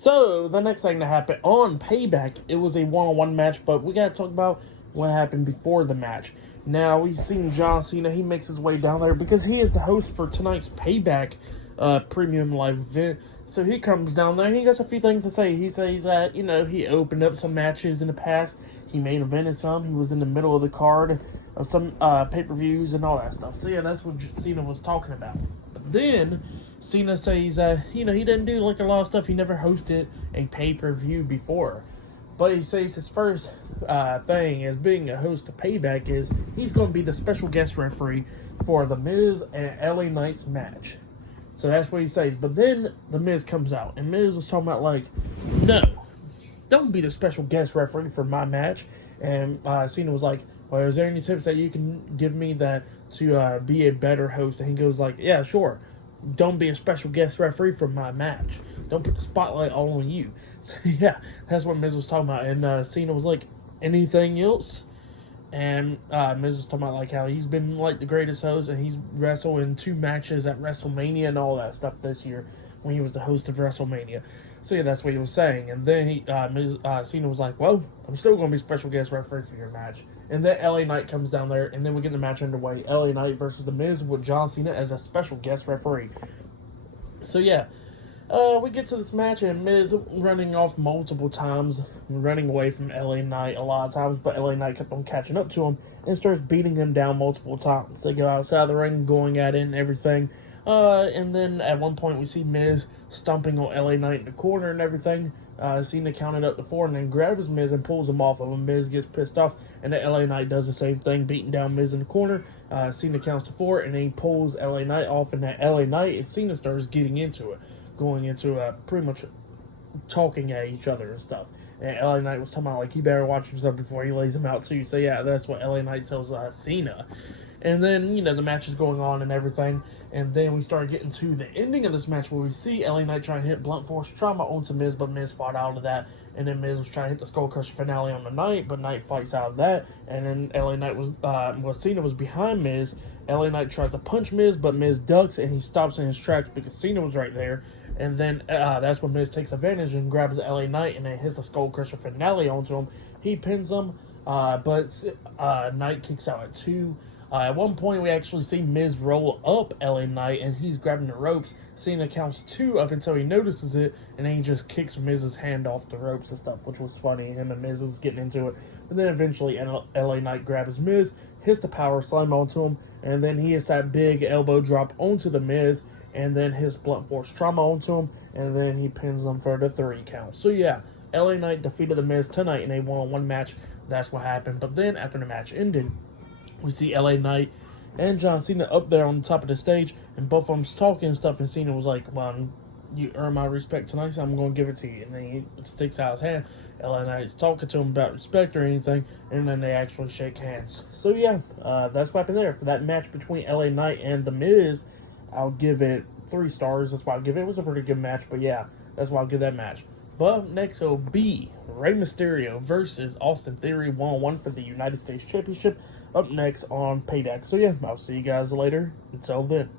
So, the next thing that happened on Payback, it was a one-on-one match, but we gotta talk about what happened before the match. Now, we've seen John Cena, he makes his way down there because he is the host for tonight's Payback premium live event. So he comes down there, he got a few things to say. He says that, he opened up some matches in the past, he main evented some, he was in the middle of the card of some pay-per-views and all that stuff. So yeah, that's what Cena was talking about. But then Cena says, he didn't do like a lot of stuff. He never hosted a pay-per-view before. But he says his first thing as being a host of Payback is he's going to be the special guest referee for The Miz and LA Knight's match. So that's what he says. But then The Miz comes out. And Miz was talking about like, no, don't be the special guest referee for my match. And Cena was like, well, is there any tips that you can give me that to be a better host? And he goes like, yeah, sure. Don't be a special guest referee for my match. Don't put the spotlight all on you. So, yeah, that's what Miz was talking about. And Cena was like, anything else? And Miz was talking about like how he's been like the greatest host, and he's wrestled in 2 matches at WrestleMania and all that stuff this year when he was the host of WrestleMania. So yeah, that's what he was saying. And then Cena was like, well, I'm still going to be special guest referee for your match. And then LA Knight comes down there, and then we get the match underway. LA Knight versus The Miz with John Cena as a special guest referee. So yeah, we get to this match, and Miz running off multiple times, running away from LA Knight a lot of times, but LA Knight kept on catching up to him and starts beating him down multiple times. They go outside the ring, going at it and everything. And then at one point we see Miz stomping on LA Knight in the corner and everything. Cena counted up to 4 and then grabs Miz and pulls him off of him. Miz gets pissed off, and then LA Knight does the same thing, beating down Miz in the corner. Cena counts to 4, and then he pulls LA Knight off, and then LA Knight and Cena starts getting into it, going into pretty much talking at each other and stuff. And LA Knight was talking about like he better watch himself before he lays him out too. So yeah, that's what LA Knight tells Cena. And then, the match is going on and everything. And then we start getting to the ending of this match where we see LA Knight trying to hit blunt force trauma onto Miz, but Miz fought out of that. And then Miz was trying to hit the Skull Crusher finale on the Knight, but Knight fights out of that. And then LA Knight Cena was behind Miz. LA Knight tries to punch Miz, but Miz ducks and he stops in his tracks because Cena was right there. And then that's when Miz takes advantage and grabs LA Knight and then hits a Skull Crusher finale onto him. He pins him, but Knight kicks out at 2. At one point, we actually see Miz roll up LA Knight, and he's grabbing the ropes. Cena counts 2 up until he notices it, and then he just kicks Miz's hand off the ropes and stuff, which was funny. Him and Miz was getting into it. And then eventually, LA Knight grabs Miz, hits the power slam onto him, and then he hits that big elbow drop onto the Miz, and then his blunt force trauma onto him, and then he pins them for the 3 count. So yeah, LA Knight defeated the Miz tonight in a one-on-one match. That's what happened. But then, after the match ended, we see LA Knight and John Cena up there on the top of the stage, and both of them talking and stuff, and Cena was like, well, you earn my respect tonight, so I'm going to give it to you. And then he sticks out his hand. LA Knight's talking to him about respect or anything, and then they actually shake hands. So yeah, that's what happened there. For that match between LA Knight and The Miz, I'll give it 3 stars. That's why I'll give it. It was a pretty good match, but yeah, that's why I'll give that match. But next it'll be Rey Mysterio versus Austin Theory one-on-one for the United States Championship up next on Payback. So yeah, I'll see you guys later. Until then.